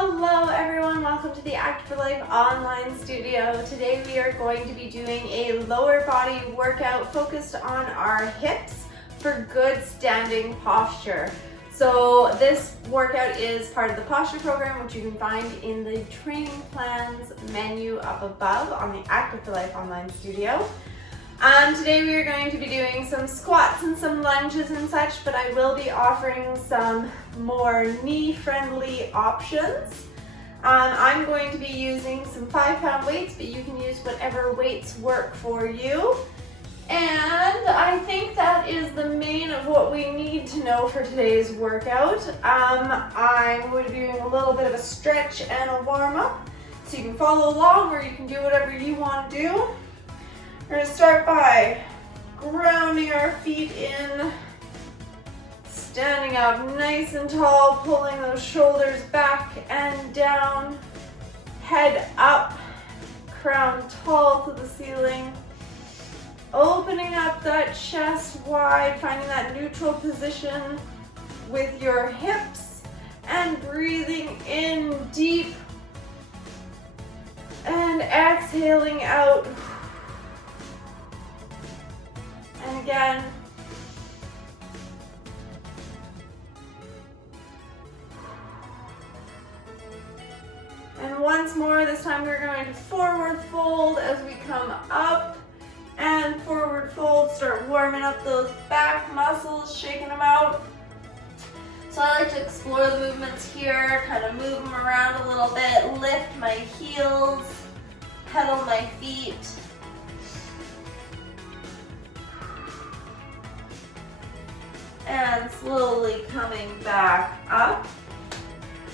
Hello everyone, welcome to the Act for Life online studio. Today we are going to be doing a lower body workout focused on our hips for good standing posture. So this workout is part of the posture program, which you can find in the training plans menu up above on the Act for Life online studio. Today we are going to be doing some squats and some lunges and such, but I will be offering some more knee-friendly options. I'm going to be using some 5-pound weights, but you can use whatever weights work for you. And I think that is the main of what we need to know for today's workout. I'm going to be doing a little bit of a stretch and a warm-up, so you can follow along or you can do whatever you want to do. We're going to start by grounding our feet in, standing up nice and tall, pulling those shoulders back and down, head up, crown tall to the ceiling, opening up that chest wide, finding that neutral position with your hips, and breathing in deep, and exhaling out. And again. And once more, this time we're going to forward fold as we come up and forward fold. Start warming up those back muscles, shaking them out. So I like to explore the movements here, kind of move them around a little bit, lift my heels, pedal my feet. And slowly coming back up.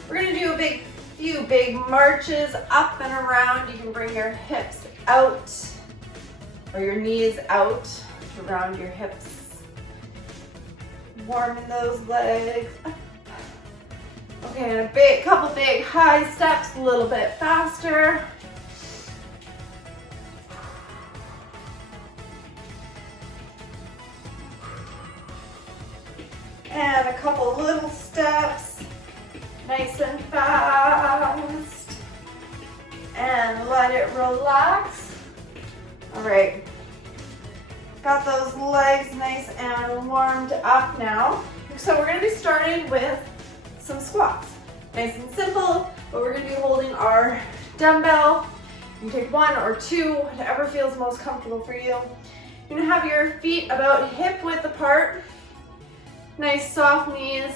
We're going to do a few big marches up and around. You can bring your hips out or your knees out around your hips. Warming those legs up. Okay, and a couple big high steps, a little bit faster. And a couple little steps, nice and fast, and let it relax. All right, got those legs nice and warmed up now. So we're gonna be starting with some squats. Nice and simple, but we're gonna be holding our dumbbell. You can take one or two, whatever feels most comfortable for you. You're gonna have your feet about hip width apart. Nice soft knees,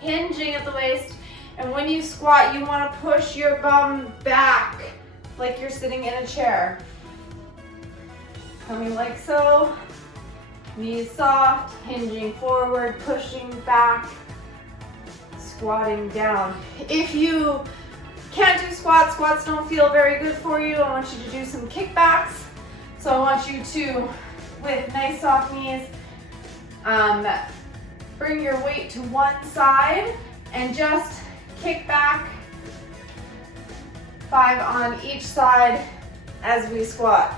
hinging at the waist. And when you squat, you want to push your bum back like you're sitting in a chair. Coming like so. Knees soft, hinging forward, pushing back, squatting down. If you can't do squats, squats don't feel very good for you, I want you to do some kickbacks. So I want you to, with nice soft knees, bring your weight to one side and just kick back 5 on each side as we squat.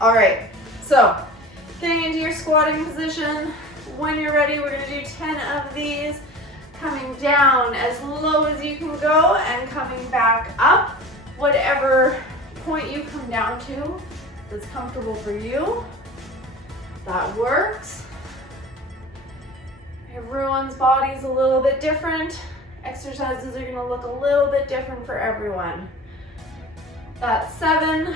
All right, so getting into your squatting position. When you're ready, we're gonna do 10 of these, coming down as low as you can go and coming back up. Whatever point you come down to that's comfortable for you, that works. Everyone's body's a little bit different. Exercises are gonna look a little bit different for everyone. That's 7,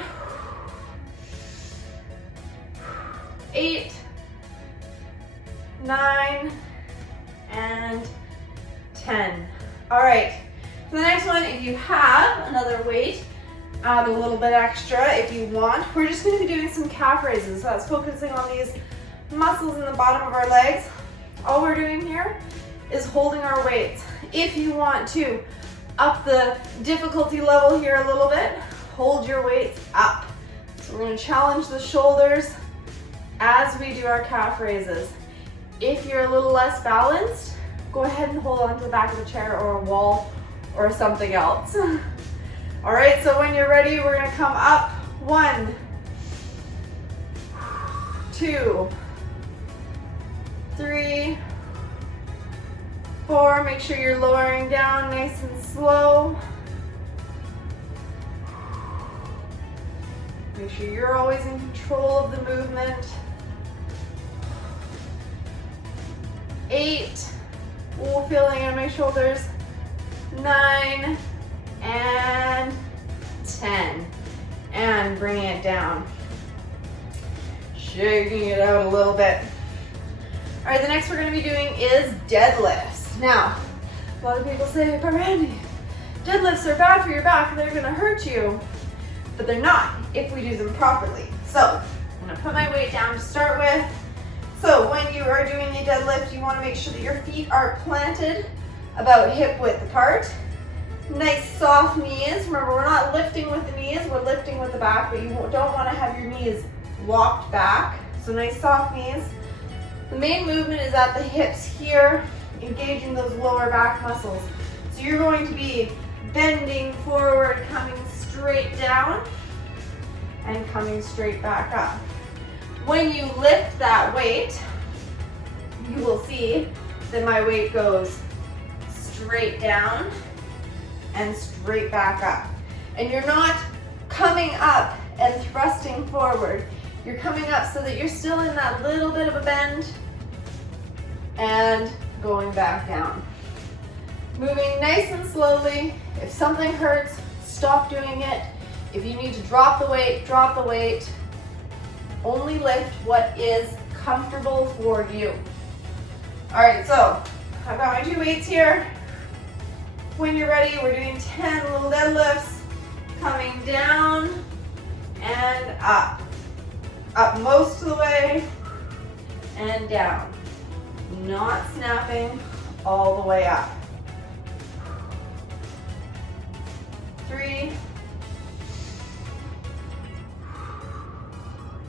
8, 9, and 10. All right, for the next one, if you have another weight, add a little bit extra if you want. We're just gonna be doing some calf raises. So that's focusing on these muscles in the bottom of our legs. All we're doing here is holding our weights. If you want to up the difficulty level here a little bit, hold your weights up. So we're going to challenge the shoulders as we do our calf raises. If you're a little less balanced, go ahead and hold on to the back of a chair or a wall or something else. All right, so when you're ready, we're going to come up. 1, 2, 3, 4, make sure you're lowering down nice and slow. Make sure you're always in control of the movement. 8, ooh, feeling on my shoulders. 9, and 10. And bringing it down. Shaking it out a little bit. All right, the next we're gonna be doing is deadlifts. Now, a lot of people say, but Randy, deadlifts are bad for your back, they're gonna hurt you. But they're not if we do them properly. So, I'm gonna put my weight down to start with. So when you are doing a deadlift, you wanna make sure that your feet are planted about hip width apart. Nice soft knees. Remember, we're not lifting with the knees, we're lifting with the back, but you don't wanna have your knees locked back. So nice soft knees. The main movement is at the hips here, engaging those lower back muscles. So you're going to be bending forward, coming straight down, and coming straight back up. When you lift that weight, you will see that my weight goes straight down and straight back up. And you're not coming up and thrusting forward. You're coming up so that you're still in that little bit of a bend and going back down. Moving nice and slowly. If something hurts, stop doing it. If you need to drop the weight, drop the weight. Only lift what is comfortable for you. All right, so I've got my 2 weights here. When you're ready, we're doing 10 little deadlifts, coming down and up. Up most of the way and down. Not snapping all the way up. 3.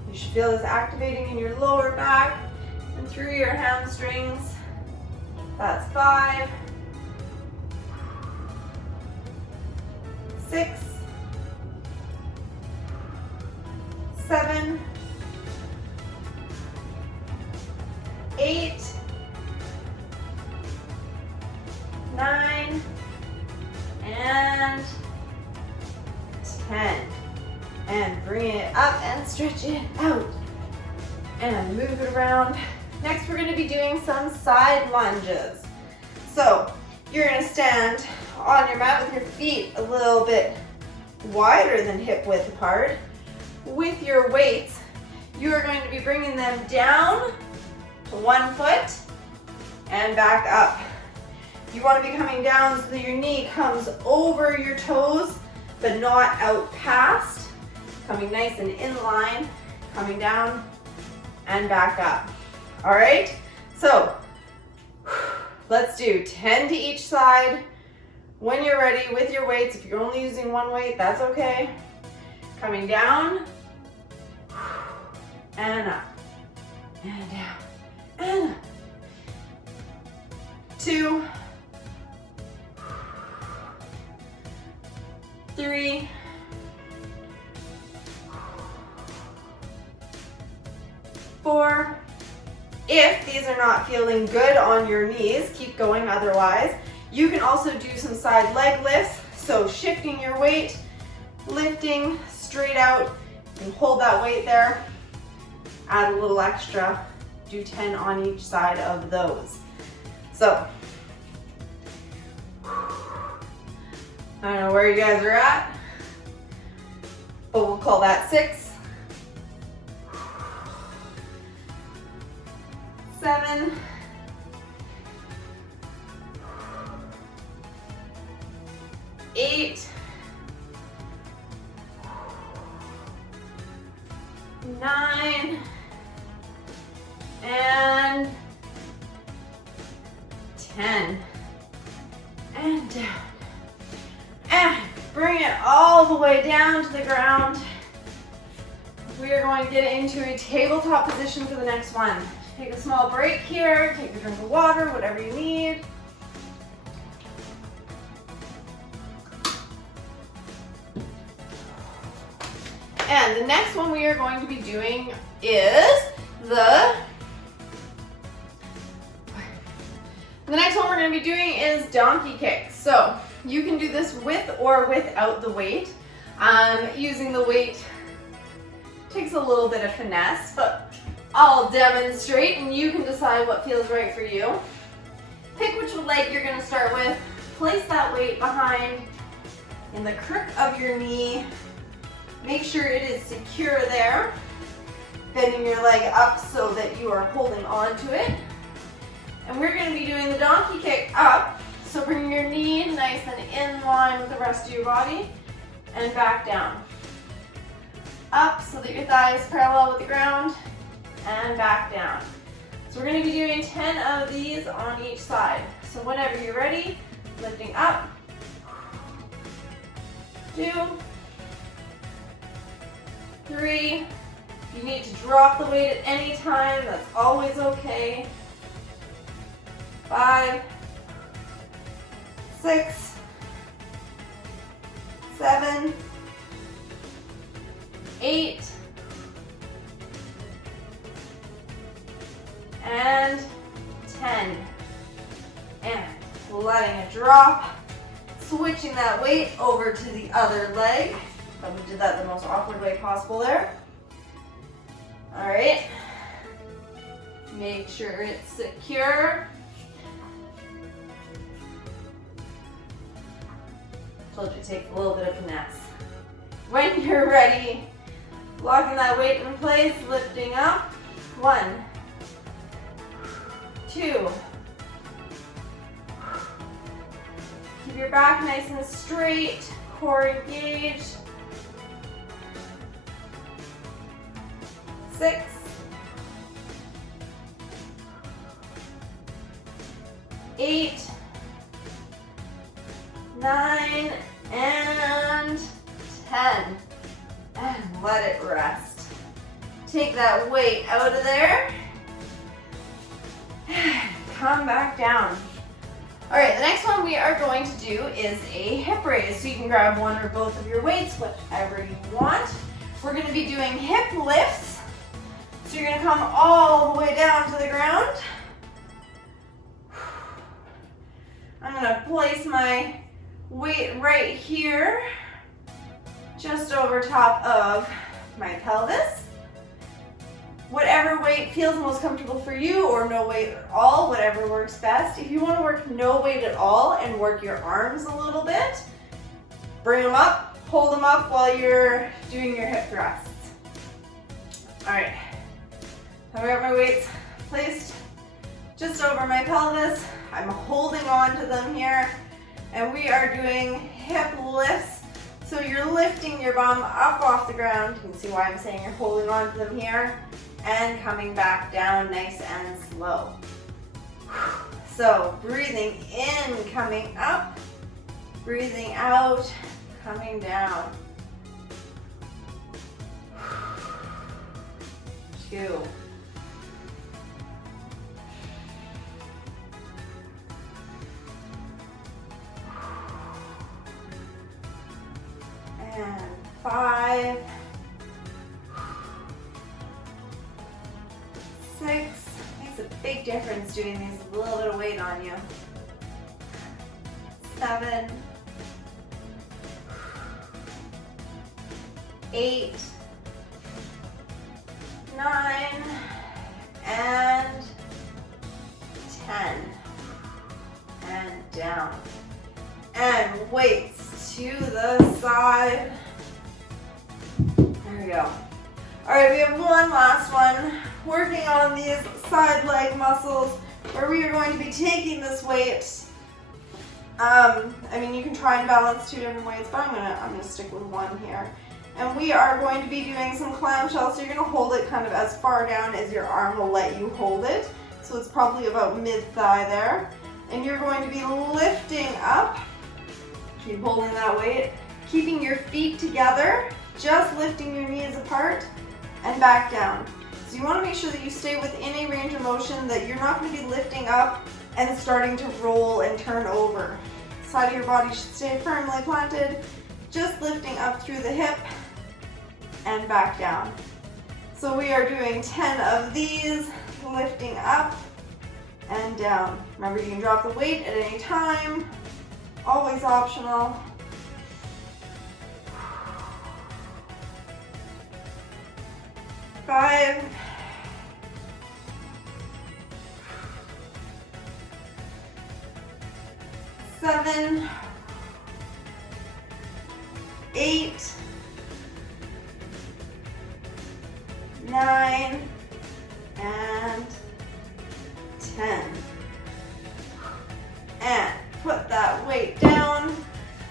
You should feel this activating in your lower back and through your hamstrings. That's 5. 6. 7. 8. 9. And 10. And bring it up and stretch it out. And move it around. Next, we're going to be doing some side lunges. So you're going to stand on your mat with your feet a little bit wider than hip width apart. With your weights, you are going to be bringing them down to 1 foot and back up. You want to be coming down so that your knee comes over your toes, but not out past. Coming nice and in line, coming down and back up. All right, so let's do 10 to each side. When you're ready with your weights, if you're only using 1 weight, that's okay. Coming down and up and down and up. 2, 3, 4. If these are not feeling good on your knees, keep going otherwise. You can also do some side leg lifts, so shifting your weight, lifting straight out, and hold that weight there. Add a little extra, do 10 on each side of those. So, I don't know where you guys are at, but we'll call that 6, 7, 8, 9, and 10. And down. And bring it all the way down to the ground. We are going to get into a tabletop position for the next one. Take a small break here, take a drink of water, whatever you need. And the next one we are going to be doing is the The next one we're going to be doing is donkey kicks. So you can do this with or without the weight. Using the weight takes a little bit of finesse, but I'll demonstrate and you can decide what feels right for you. Pick which leg you're going to start with. Place that weight behind in the crook of your knee. Make sure it is secure there. Bending your leg up so that you are holding on to it. And we're going to be doing the donkey kick up. So bring your knee nice and in line with the rest of your body and back down. Up so that your thigh is parallel with the ground and back down. So we're going to be doing 10 of these on each side. So whenever you're ready, lifting up, 2, 3. You need to drop the weight at any time, that's always okay. 5, 6, 7, 8, and 10. And letting it drop, switching that weight over to the other leg. Probably did that the most awkward way possible there. All right, make sure it's secure. Told you it takes a little bit of finesse. When you're ready, locking that weight in place, lifting up. 1, 2. Keep your back nice and straight, core engaged. 6, 8, 9, and 10. And let it rest. Take that weight out of there. Come back down. All right, the next one we are going to do is a hip raise. So you can grab one or both of your weights, whatever you want. We're going to be doing hip lifts. So you're going to come all the way down to the ground. I'm going to place my weight right here, just over top of my pelvis. Whatever weight feels most comfortable for you, or no weight at all, whatever works best. If you want to work no weight at all and work your arms a little bit, bring them up, hold them up while you're doing your hip thrusts. All right. I've got my weights placed just over my pelvis. I'm holding on to them here, and we are doing hip lifts. So you're lifting your bum up off the ground. You can see why I'm saying you're holding on to them here, and coming back down nice and slow. So breathing in, coming up, breathing out, coming down. 2. And 5, 6. Makes a big difference doing these with a little bit of weight on you. 7, 8, 9, and 10. And down. And weights to the side. There we go. All right, we have one last one. Working on these side leg muscles, where we are going to be taking this weight. I mean, you can try and balance 2 different weights, but I'm gonna stick with one here. And we are going to be doing some clamshells. So you're gonna hold it kind of as far down as your arm will let you hold it. So it's probably about mid-thigh there. And you're going to be lifting up. Keep holding that weight. Keeping your feet together, just lifting your knees apart and back down. So you want to make sure that you stay within a range of motion, that you're not going to be lifting up and starting to roll and turn over. Side of your body should stay firmly planted, just lifting up through the hip and back down. So we are doing 10 of these, lifting up, and down. Remember, you can drop the weight at any time, always optional. 5, 7, 8, 9, and 10. And put that weight down.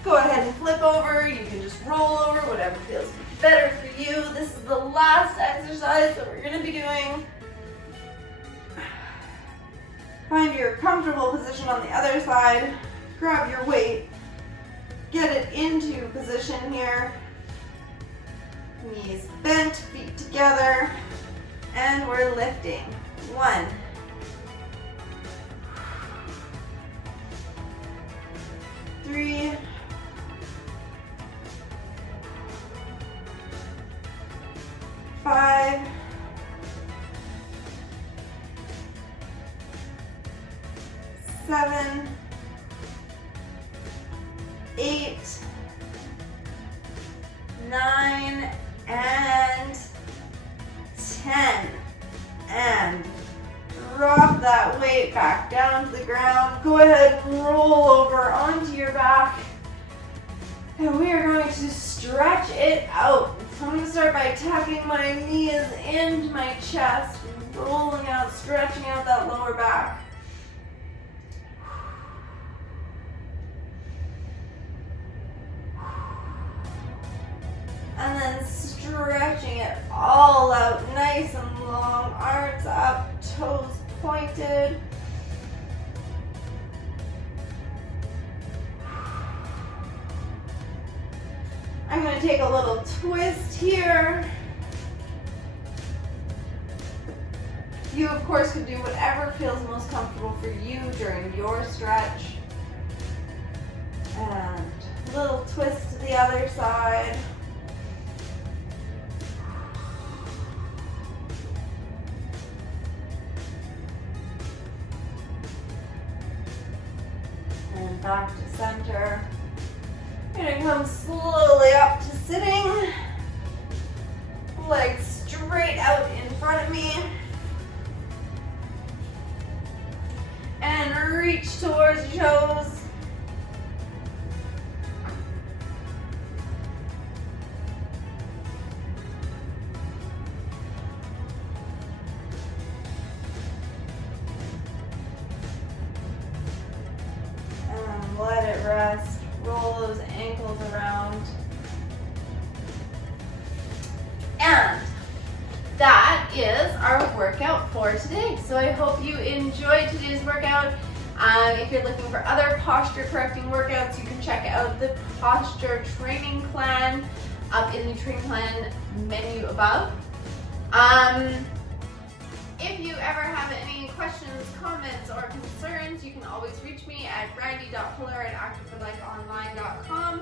Go ahead and flip over. You can just roll over, whatever feels better for you. This is the last exercise that we're going to be doing. Find your comfortable position on the other side. Grab your weight. Get it into position here. Knees bent, feet together. And we're lifting. 1, 3, 5, 7, 8, 9, and 10. And drop that weight back down to the ground. Go ahead and roll over onto your back. And we are going to stretch it out. So I'm going to start by tucking my knees into my chest, rolling out, stretching out that lower back. And then stretching it all out, nice and long, arms up, toes pointed. I'm going to take a little twist here. You, of course, can do whatever feels most comfortable for you during your stretch. And a little twist to the other side. And back to center. I'm going to come slowly up to sitting. Legs straight out in front of me. And reach towards your toes. And let it rest. Roll those ankles around. And that is our workout for today. So I hope you enjoyed today's workout. If you're looking for other posture correcting workouts, you can check out the posture training plan up in the training plan menu above. If you ever have any questions, comments, or concerns, you can always reach me at randi.pullar@activeforlifeonline.com,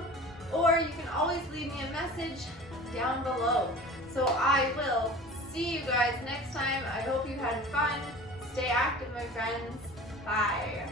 or you can always leave me a message down below. So I will see you guys next time. I hope you had fun. Stay active, my friends. Bye.